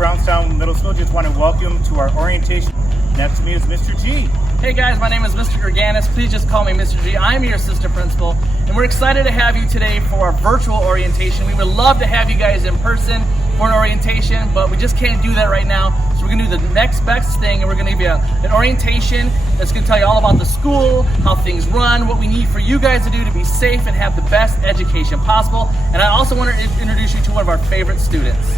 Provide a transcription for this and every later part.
Brownstown Middle School. Just want to welcome you to our orientation. Next to me is Mr. G. Hey guys, my name is Mr. Gerganis. Please just call me Mr. G. I'm your assistant principal, and we're excited to have you today for our virtual orientation. We would love to have you guys in person for an orientation, but we just can't do that right now. So we're gonna do the next best thing, and we're gonna give you an orientation that's gonna tell you all about the school, how things run, what we need for you guys to do to be safe and have the best education possible. And I also want to introduce you to one of our favorite students.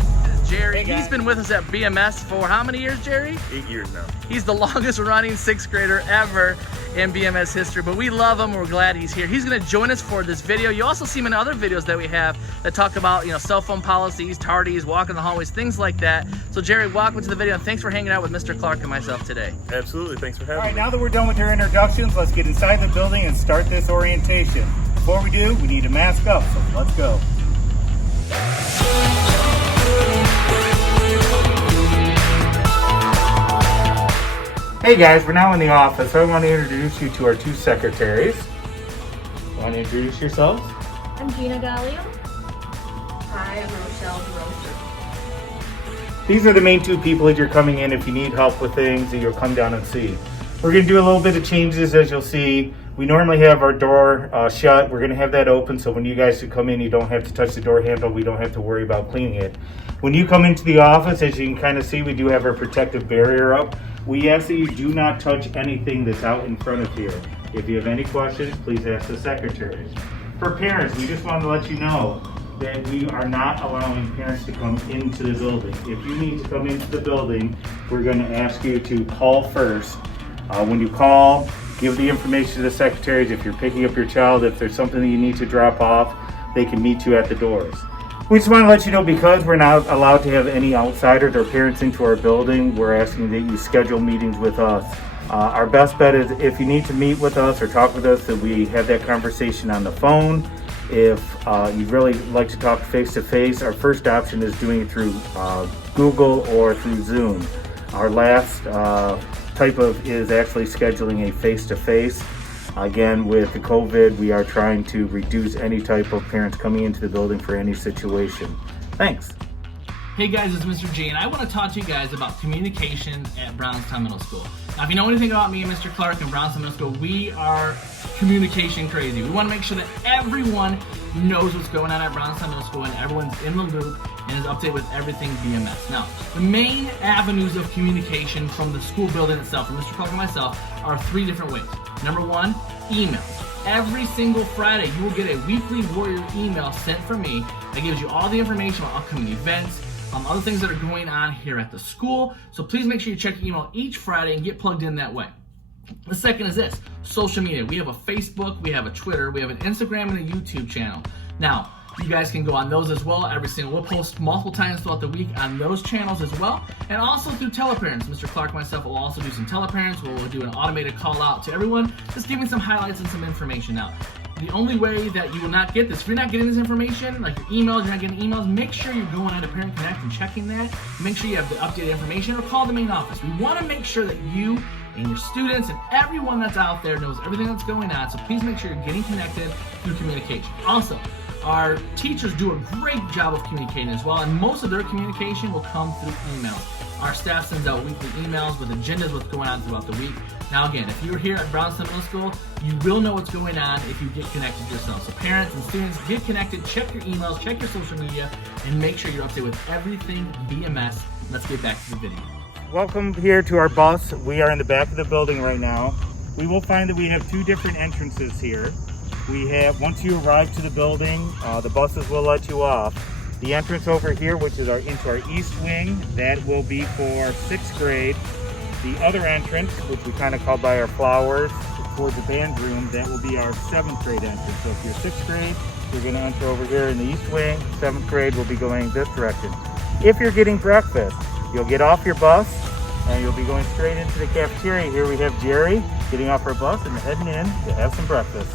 Jerry, he's been with us at BMS for how many years, Jerry? 8 years now. He's the longest running 6th grader ever in BMS history, but we love him. We're glad he's here. He's gonna join us for this video. You also see him in other videos that we have that talk about, cell phone policies, tardies, walking the hallways, things like that. So Jerry, welcome to the video, and thanks for hanging out with Mr. Clark and myself today. Absolutely, thanks for having me. All right, now that we're done with your introductions, let's get inside the building and start this orientation. Before we do, we need to mask up, so let's go. Hey guys, we're now in the office. I want to introduce you to our two secretaries. Want to introduce yourselves? I'm Gina Gallium. Hi, I'm Rochelle DeRocher. These are the main two people as you're coming in if you need help with things that you'll come down and see. We're going to do a little bit of changes as you'll see. We normally have our door shut. We're going to have that open so when you guys come in, you don't have to touch the door handle. We don't have to worry about cleaning it. When you come into the office, as you can kind of see, we do have our protective barrier up. We ask that you do not touch anything that's out in front of here. If you have any questions, please ask the secretary. For parents, we just want to let you know that we are not allowing parents to come into the building. If you need to come into the building, we're going to ask you to call first. When you call, give the information to the secretaries. If you're picking up your child, if there's something that you need to drop off, they can meet you at the doors. We just want to let you know, because we're not allowed to have any outsiders or parents into our building, we're asking that you schedule meetings with us. Our best bet is if you need to meet with us or talk with us, that we have that conversation on the phone. If you'd really like to talk face-to-face, our first option is doing it through Google or through Zoom. Our last type of is actually scheduling a face-to-face. Again, with the COVID, we are trying to reduce any type of parents coming into the building for any situation. Thanks. Hey guys, it's Mr. G, and I want to talk to you guys about communication at Brownstown Middle School. Now, if you know anything about me and Mr. Clark and Brownstown Middle School, we are communication crazy. We want to make sure that everyone knows what's going on at Brownstown Middle School and everyone's in the loop and is updated with everything BMS. Now, the main avenues of communication from the school building itself, from Mr. Clark and myself, are 3 different ways. Number 1, emails. Every single Friday, you will get a weekly Warrior email sent from me that gives you all the information about upcoming events, other things that are going on here at the school. So please make sure you check your email each Friday and get plugged in that way. The second is this, social media. We have a Facebook, we have a Twitter, we have an Instagram and a YouTube channel. Now, you guys can go on those as well. We'll post multiple times throughout the week on those channels as well. And also through teleparents. Mr. Clark and myself will also do some teleparents. We'll do an automated call out to everyone, just giving some highlights and some information out. The only way that you will not get this, if you're not getting this information, like your emails, you're not getting emails, make sure you're going on to Parent Connect and checking that. Make sure you have the updated information or call the main office. We want to make sure that you and your students and everyone that's out there knows everything that's going on. So please make sure you're getting connected through communication. Also, our teachers do a great job of communicating as well, and most of their communication will come through email. Our staff sends out weekly emails with agendas, what's going on throughout the week. Now again, if you're here at Brownstown Middle School, you will know what's going on if you get connected yourself. So parents and students, get connected, check your emails, check your social media, and make sure you're updated with everything BMS. Let's get back to the video. Welcome here to our bus. We are in the back of the building right now. We will find that we have 2 different entrances here. We have, once you arrive to the building, the buses will let you off. The entrance over here, which is into our east wing, that will be for 6th grade. The other entrance, which we kind of call by our flowers, towards the band room, that will be our 7th grade entrance. So if you're 6th grade, you're going to enter over here in the east wing. 7th grade will be going this direction. If you're getting breakfast, you'll get off your bus and you'll be going straight into the cafeteria. Here we have Jerry getting off our bus and heading in to have some breakfast.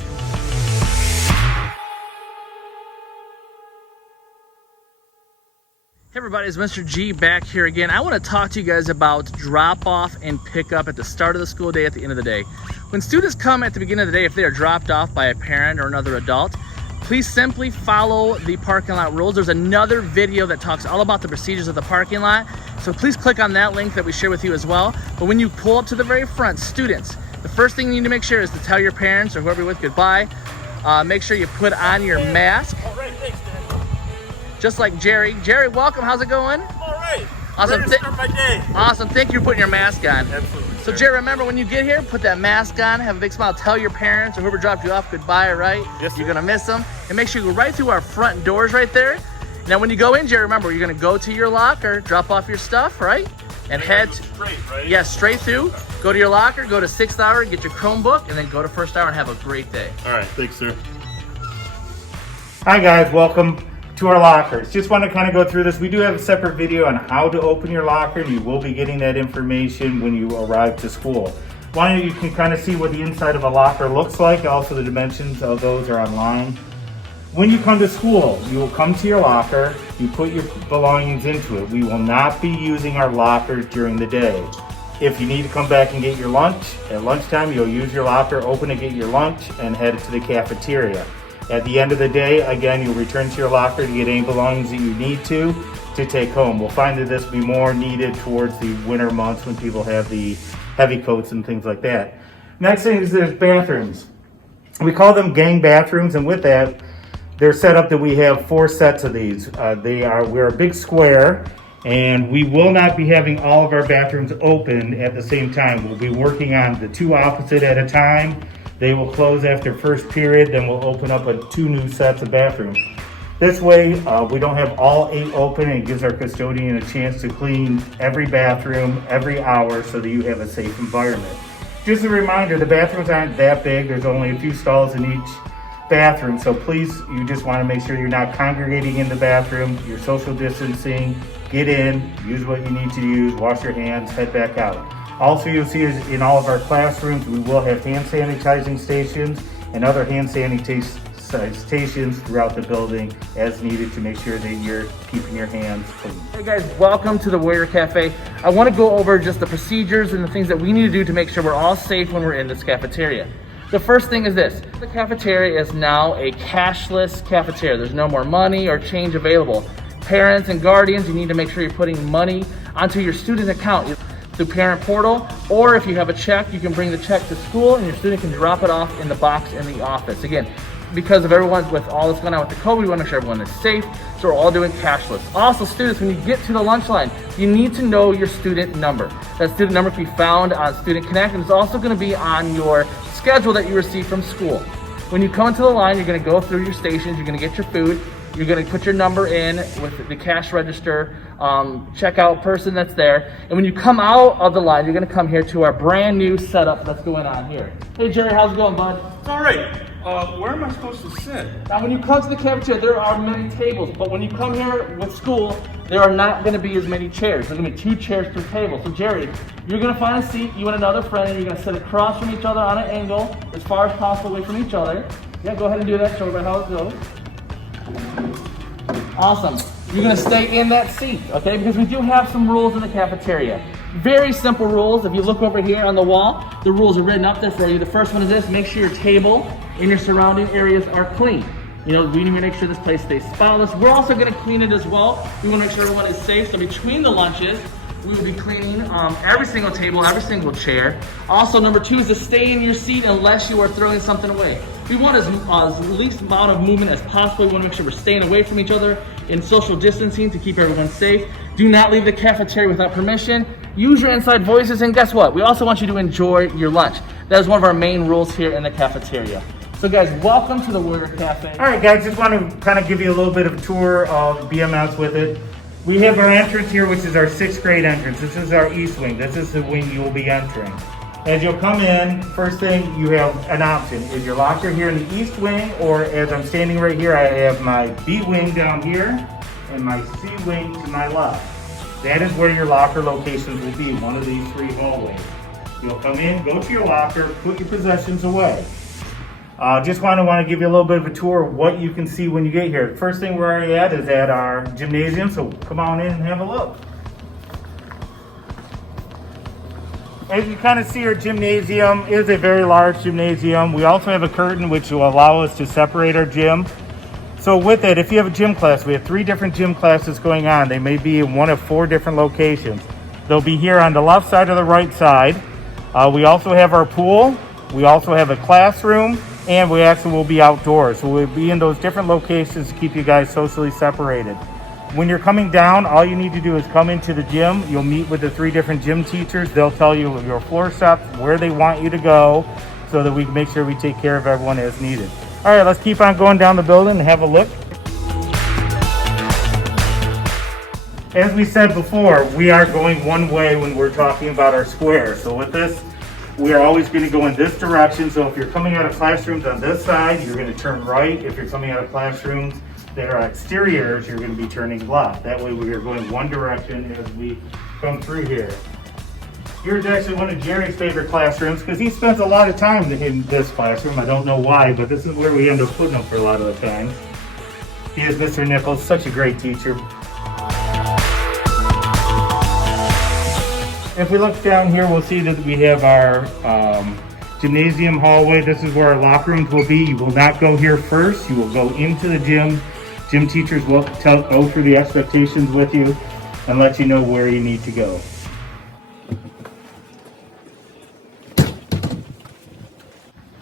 Hey everybody, it's Mr. G back here again. I want to talk to you guys about drop off and pick up at the start of the school day, at the end of the day. When students come at the beginning of the day, if they are dropped off by a parent or another adult, please simply follow the parking lot rules. There's another video that talks all about the procedures of the parking lot. So please click on that link that we share with you as well. But when you pull up to the very front, students, the first thing you need to make sure is to tell your parents or whoever you're with goodbye. Make sure you put on your mask. All right, thanks, Dad. Just like Jerry. Jerry, welcome. How's it going? All right. Awesome. Ready to start my day. Awesome. Thank you for putting your mask on. Absolutely. So Jerry, remember when you get here, put that mask on, have a big smile, tell your parents or whoever dropped you off goodbye, right? Yes, sir. You're gonna miss them. And make sure you go right through our front doors right there. Now when you go in, Jerry, remember, you're gonna go to your locker, drop off your stuff, right? And head straight, right? Yeah, straight through. Go to your locker, go to 6th hour, get your Chromebook, and then go to 1st hour and have a great day. All right, thanks, sir. Hi guys, welcome to our lockers. Just want to kind of go through this. We do have a separate video on how to open your locker, and you will be getting that information when you arrive to school. One, you can kind of see what the inside of a locker looks like. Also, the dimensions of those are online. When you come to school, you will come to your locker, you put your belongings into it. We will not be using our lockers during the day. If you need to come back and get your lunch, at lunchtime you'll use your locker, open it, get your lunch, and head to the cafeteria. At the end of the day, again, you'll return to your locker to get any belongings that you need to take home. We'll find that this will be more needed towards the winter months when people have the heavy coats and things like that. Next thing is there's bathrooms. We call them gang bathrooms, and with that, they're set up that we have 4 sets of these. We're a big square, and we will not be having all of our bathrooms open at the same time. We'll be working on the 2 opposite at a time. They will close after first period, then we'll open up 2 new sets of bathrooms. This way, we don't have all 8 open, and it gives our custodian a chance to clean every bathroom every hour so that you have a safe environment. Just a reminder, the bathrooms aren't that big. There's only a few stalls in each bathroom, so please, you just want to make sure you're not congregating in the bathroom, you're social distancing, get in, use what you need to use, wash your hands, head back out. Also, you'll see is in all of our classrooms, we will have hand sanitizing stations and other hand sanitizing stations throughout the building as needed to make sure that you're keeping your hands clean. Hey guys, welcome to the Warrior Cafe. I want to go over just the procedures and the things that we need to do to make sure we're all safe when we're in this cafeteria. The first thing is this. The cafeteria is now a cashless cafeteria. There's no more money or change available. Parents and guardians, you need to make sure you're putting money onto your student account through parent portal, or if you have a check, you can bring the check to school and your student can drop it off in the box in the office. Again, because of everyone, with all that's going on with the COVID, we want to make sure everyone is safe, so we're all doing cashless. Also, students, when you get to the lunch line, you need to know your student number. That student number can be found on Student Connect, and it's also going to be on your schedule that you receive from school. When you come into the line, you're going to go through your stations, you're going to get your food, you're going to put your number in with the cash register checkout person that's there. And when you come out of the line, you're going to come here to our brand new setup that's going on here. Hey Jerry, how's it going, bud? It's all right. Where am I supposed to sit? Now when you come to the cafeteria, there are many tables, but when you come here with school, there are not going to be as many chairs. There's going to be 2 chairs per table. So Jerry, you're going to find a seat, you and another friend, and you're going to sit across from each other on an angle, as far as possible away from each other. Yeah, go ahead and do that, show everybody how it goes. Awesome. You're going to stay in that seat, okay? Because we do have some rules in the cafeteria. Very simple rules. If you look over here on the wall, the rules are written up there for you. The first one is this: make sure your table and your surrounding areas are clean. You know, we need to make sure this place stays spotless. We're also going to clean it as well. We want to make sure everyone is safe. So between the lunches, we will be cleaning every single table, every single chair. Also, number 2 is to stay in your seat unless you are throwing something away. We want as least amount of movement as possible. We want to make sure we're staying away from each other in social distancing to keep everyone safe. Do not leave the cafeteria without permission. Use your inside voices, and guess what? We also want you to enjoy your lunch. That is one of our main rules here in the cafeteria. So guys, welcome to the Warrior Cafe. All right guys, just want to kind of give you a little bit of a tour of BMS with it. We have our entrance here, which is our 6th grade entrance. This is our east wing. This is the wing you will be entering. As you'll come in, first thing, you have an option. Is your locker here in the east wing, or as I'm standing right here, I have my B wing down here and my C wing to my left. That is where your locker locations will be, one of these 3 hallways. You'll come in, go to your locker, put your possessions away. Just want to give you a little bit of a tour of what you can see when you get here. First thing we're already at is at our gymnasium, so come on in and have a look. As you kind of see, our gymnasium is a very large gymnasium. We also have a curtain which will allow us to separate our gym. So with it, if you have a gym class, we have 3 different gym classes going on. They may be in one of 4 different locations. They'll be here on the left side or the right side. We also have our pool. We also have a classroom, and we actually will be outdoors. So we'll be in those different locations to keep you guys socially separated. When you're coming down, all you need to do is come into the gym. You'll meet with the 3 different gym teachers. They'll tell you your floor steps, where they want you to go, so that we can make sure we take care of everyone as needed. All right, let's keep on going down the building and have a look. As we said before, we are going one way when we're talking about our square. So with this, we are always going to go in this direction. So if you're coming out of classrooms on this side, you're going to turn right. If you're coming out of classrooms that are exteriors, you're going to be turning left. That way we are going one direction as we come through here. Here's actually one of Jerry's favorite classrooms because he spends a lot of time in this classroom. I don't know why, but this is where we end up putting him for a lot of the time. He is Mr. Nichols, such a great teacher. If we look down here, we'll see that we have our gymnasium hallway. This is where our locker rooms will be. You will not go here first. You will go into the gym. Gym teachers will go through the expectations with you and let you know where you need to go.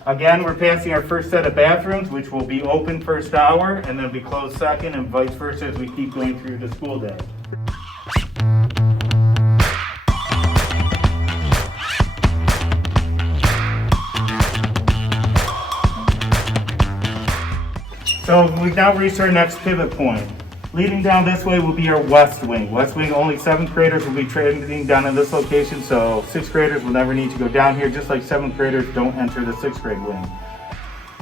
Again, we're passing our first set of bathrooms, which will be open first hour and then be closed second, and vice versa as we keep going through the school day. So we've now reached our next pivot point. Leading down this way will be our west wing. West wing, only 7th graders will be training down in this location, so 6th graders will never need to go down here, just like 7th graders don't enter the 6th grade wing.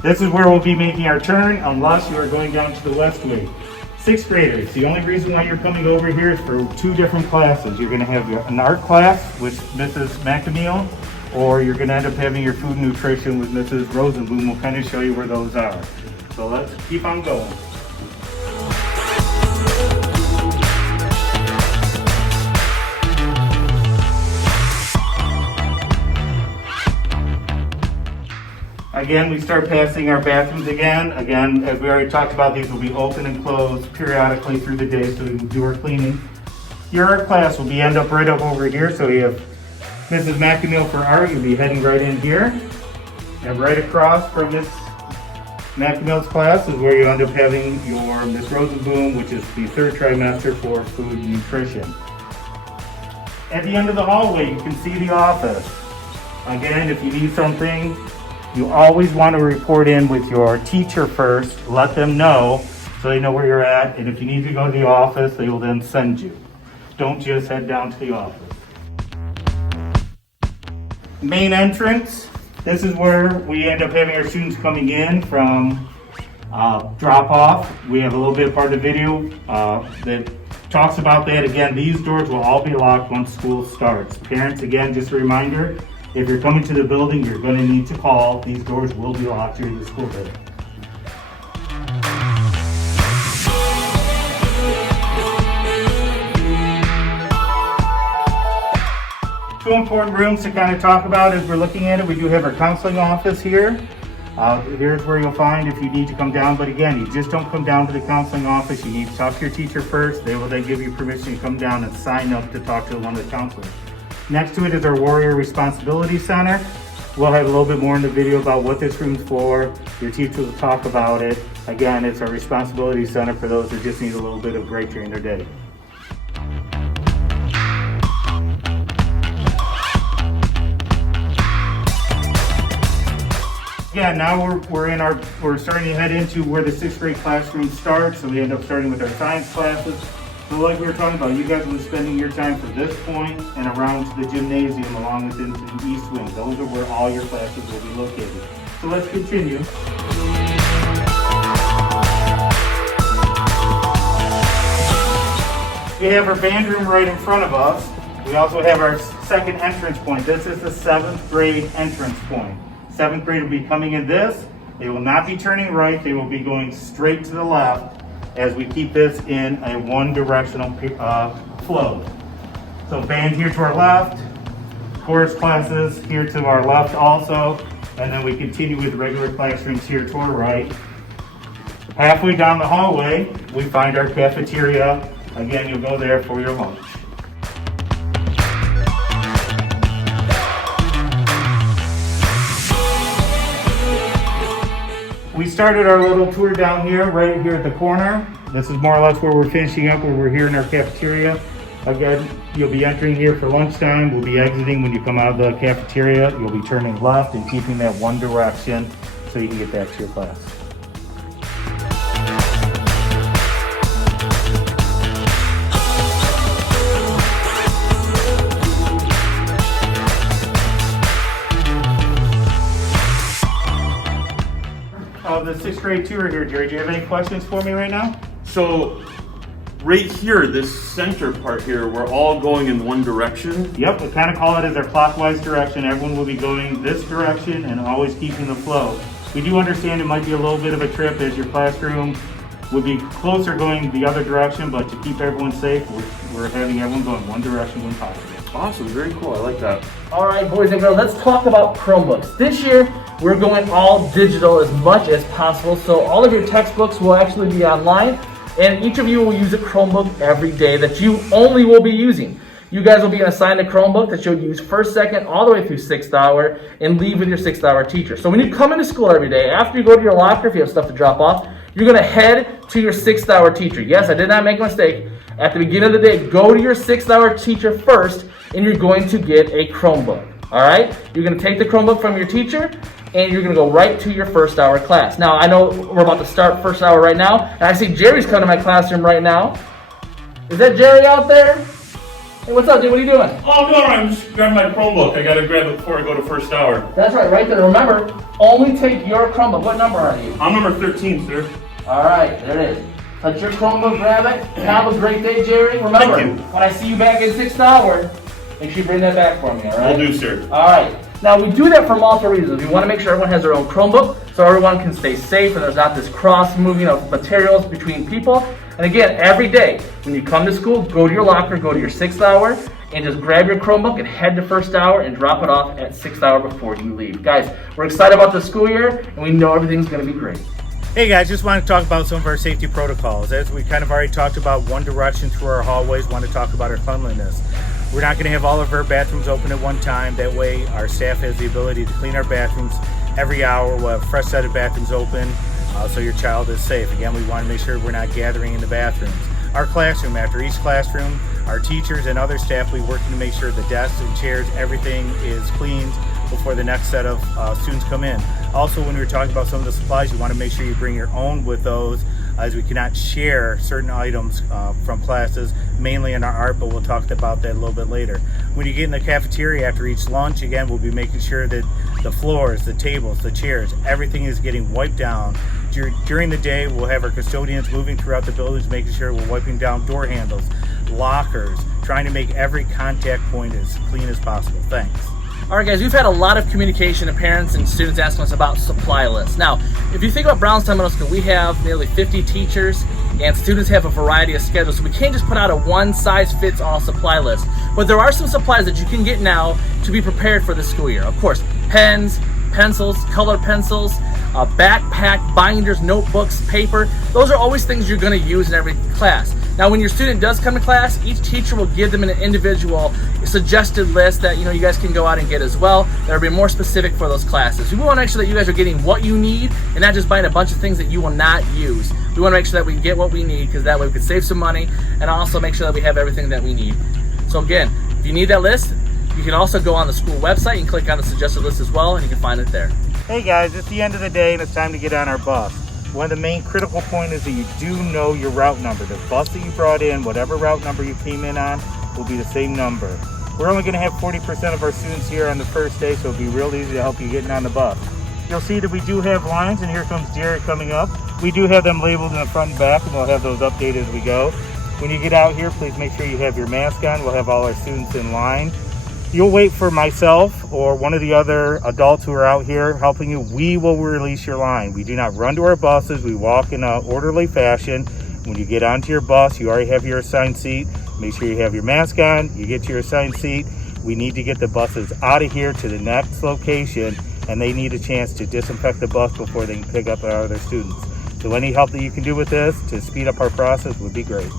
This is where we'll be making our turn unless you are going down to the west wing. 6th graders, the only reason why you're coming over here is for 2 different classes. You're gonna have an art class with Mrs. McAmeal, or you're gonna end up having your food and nutrition with Mrs. Rosenblum. We'll kind of show you where those are. So let's keep on going. Again, we start passing our bathrooms again. Again, as we already talked about, these will be open and closed periodically through the day so we can do our cleaning. Your art class will end up right up over here. So you have Mrs. McAmeal for art. You'll be heading right in here. And right across from Miss McAmeal's class is where you end up having your Miss Rosenblum, which is the 3rd trimester for food and nutrition. At the end of the hallway, you can see the office. Again, if you need something, you always want to report in with your teacher first. Let them know so they know where you're at. And if you need to go to the office, they will then send you. Don't just head down to the office. Main entrance. This is where we end up having our students coming in from drop off. We have a little bit part of the video that talks about that. Again, these doors will all be locked once school starts. Parents, again, just a reminder, if you're coming to the building, you're going to need to call. These doors will be locked during the school day. Two important rooms to kind of talk about as we're looking at it. We do have our counseling office here. Here's where you'll find if you need to come down. But again, you just don't come down to the counseling office. You need to talk to your teacher first. They will then give you permission to come down and sign up to talk to one of the counselors. Next to it is our Warrior Responsibility Center. We'll have a little bit more in the video about what this room's for. Your teacher will talk about it. Again, it's our responsibility center for those who just need a little bit of break during their day. Yeah, now we're starting to head into where the 6th grade classroom starts. So we end up starting with our science classes. So like we were talking about, you guys will be spending your time from this point and around to the gymnasium along with into the east wing. Those are where all your classes will be located. So let's continue. We have our band room right in front of us. We also have our second entrance point. This is the 7th grade entrance point. 7th grade will be coming in this. They will not be turning right. They will be going straight to the left as we keep this in a one-directional flow. So band here to our left, chorus classes here to our left also, and then we continue with regular classrooms here to our right. Halfway down the hallway, we find our cafeteria. Again, you'll go there for your lunch. We started our little tour down here, right here at the corner. This is more or less where we're finishing up, where we're here in our cafeteria. Again, you'll be entering here for lunchtime. We'll be exiting when you come out of the cafeteria. You'll be turning left and keeping that one direction so you can get back to your class. The 6th grade tour here, Jerry. Do you have any questions for me right now? So, right here, this center part here, we're all going in one direction. Yep, we kind of call it as our clockwise direction. Everyone will be going this direction and always keeping the flow. We do understand it might be a little bit of a trip as your classroom would be closer going the other direction, but to keep everyone safe, we're having everyone going one direction when possible. Awesome, very cool, I like that. All right, boys and girls, let's talk about Chromebooks. This year, we're going all digital as much as possible, so all of your textbooks will actually be online, and each of you will use a Chromebook every day that you only will be using. You guys will be assigned a Chromebook that you'll use first, second, all the way through 6th hour, and leave with your 6th hour teacher. So when you come into school every day, after you go to your locker, if you have stuff to drop off, you're going to head to your 6th hour teacher. Yes, I did not make a mistake. At the beginning of the day, go to your 6th hour teacher first, and you're going to get a Chromebook. All right? You're going to take the Chromebook from your teacher, and you're going to go right to your 1st hour class. Now, I know we're about to start 1st hour right now, and I see Jerry's coming to my classroom right now. Is that Jerry out there? Hey, what's up, dude? What are you doing? Oh, no, I'm just grabbing my Chromebook. I gotta grab it before I go to 1st hour. That's right there. Remember, only take your Chromebook. What number are you? I'm number 13, sir. All right, there it is. Touch your Chromebook, grab it. Have a great day, Jerry. Remember, Thank you. when I see you back in 6th hour, make sure you bring that back for me, all right? Will do, sir. All right. Now, we do that for multiple reasons. We want to make sure everyone has their own Chromebook so everyone can stay safe and there's not this cross-moving of materials between people. And again, every day, when you come to school, go to your locker, go to your 6th hour, and just grab your Chromebook and head to 1st hour and drop it off at 6th hour before you leave. Guys, we're excited about the school year, and we know everything's going to be great. Hey guys, just want to talk about some of our safety protocols. As we kind of already talked about one direction through our hallways, want to talk about our cleanliness. We're not going to have all of our bathrooms open at one time. That way our staff has the ability to clean our bathrooms every hour. We'll have a fresh set of bathrooms open so your child is safe. Again, we want to make sure we're not gathering in the bathrooms. Our classroom, after each classroom, our teachers and other staff will be working to make sure the desks and chairs, everything is cleaned before the next set of students come in. Also, when we were talking about some of the supplies, you want to make sure you bring your own with those, as we cannot share certain items from classes, mainly in our art, but we'll talk about that a little bit later. When you get in the cafeteria after each lunch, again, we'll be making sure that the floors, the tables, the chairs, everything is getting wiped down. During the day, we'll have our custodians moving throughout the buildings, making sure we're wiping down door handles, lockers, trying to make every contact point as clean as possible. Thanks. All right, guys, we've had a lot of communication to parents and students asking us about supply lists. Now, if you think about Brownstown Middle School, we have nearly 50 teachers, and students have a variety of schedules, so we can't just put out a one-size-fits-all supply list. But there are some supplies that you can get now to be prepared for the school year. Of course, pens, pencils, colored pencils, backpack, binders, notebooks, paper. Those are always things you're going to use in every class. Now, when your student does come to class, each teacher will give them an individual suggested list that you guys can go out and get as well. That'll be more specific for those classes. We want to make sure that you guys are getting what you need and not just buying a bunch of things that you will not use. We want to make sure that we get what we need, because that way we can save some money and also make sure that we have everything that we need. So again, if you need that list, you can also go on the school website and click on the suggested list as well, and you can find it there. Hey guys, it's the end of the day and it's time to get on our bus. One of the main critical points is that you do know your route number. The bus that you brought in, whatever route number you came in on, will be the same number. We're only going to have 40% of our students here on the first day, so it'll be real easy to help you getting on the bus. You'll see that we do have lines, and here comes Jared coming up. We do have them labeled in the front and back, and we'll have those updated as we go. When you get out here, please make sure you have your mask on. We'll have all our students in line. You'll wait for myself or one of the other adults who are out here helping you. We will release your line. We do not run to our buses. We walk in an orderly fashion. When you get onto your bus, you already have your assigned seat. Make sure you have your mask on. You get to your assigned seat. We need to get the buses out of here to the next location, and they need a chance to disinfect the bus before they can pick up our other students. So any help that you can do with this to speed up our process would be great.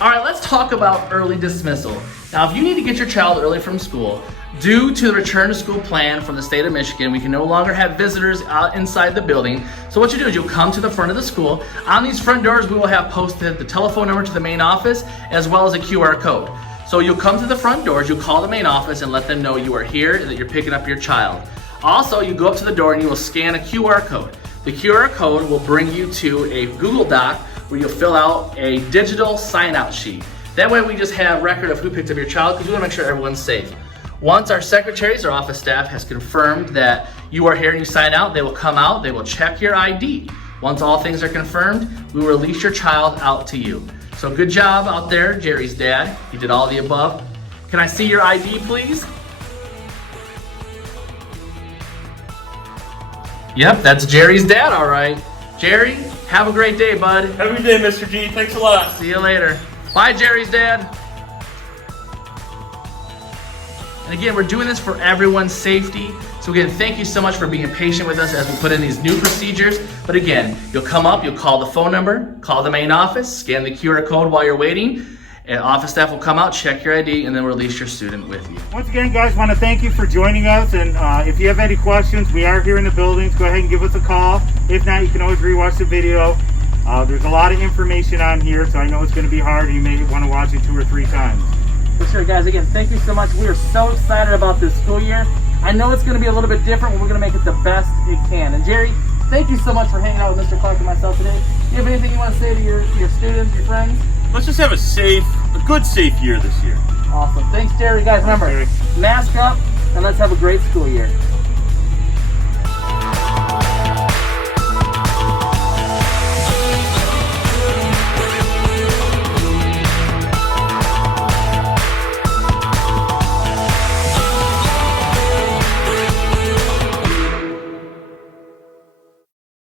All right, let's talk about early dismissal. Now, if you need to get your child early from school, due to the return to school plan from the state of Michigan, we can no longer have visitors out inside the building. So what you do is you'll come to the front of the school. On these front doors, we will have posted the telephone number to the main office as well as a QR code. So you'll come to the front doors, you'll call the main office and let them know you are here and that you're picking up your child. Also, you go up to the door and you will scan a QR code. The QR code will bring you to a Google Doc where you'll fill out a digital sign-out sheet. That way we just have record of who picked up your child because we want to make sure everyone's safe. Once our secretaries or office staff has confirmed that you are here and you sign out, they will come out, they will check your ID. Once all things are confirmed, we will release your child out to you. So good job out there, Jerry's dad. You did all the above. Can I see your ID, please? Yep, that's Jerry's dad, all right. Jerry, have a great day, bud. Have a good day, Mr. G. Thanks a lot. See you later. Bye, Jerry's dad. And again, we're doing this for everyone's safety. So again, thank you so much for being patient with us as we put in these new procedures. But again, you'll come up, you'll call the phone number, call the main office, scan the QR code while you're waiting, and office staff will come out, check your ID, and then release your student with you. Once again, guys, want to thank you for joining us. And if you have any questions, we are here in the buildings. Go ahead and give us a call. If not, you can always rewatch the video. There's a lot of information on here, so I know it's going to be hard. You may want to watch it 2 or 3 times. For sure, guys. Again, thank you so much. We are so excited about this school year. I know it's going to be a little bit different, but we're going to make it the best it can. And Jerry, thank you so much for hanging out with Mr. Clark and myself today. Do you have anything you want to say to your students, your friends? Let's just have a good safe year this year. Awesome. Thanks, Jerry. Guys, remember, mask up, and let's have a great school year.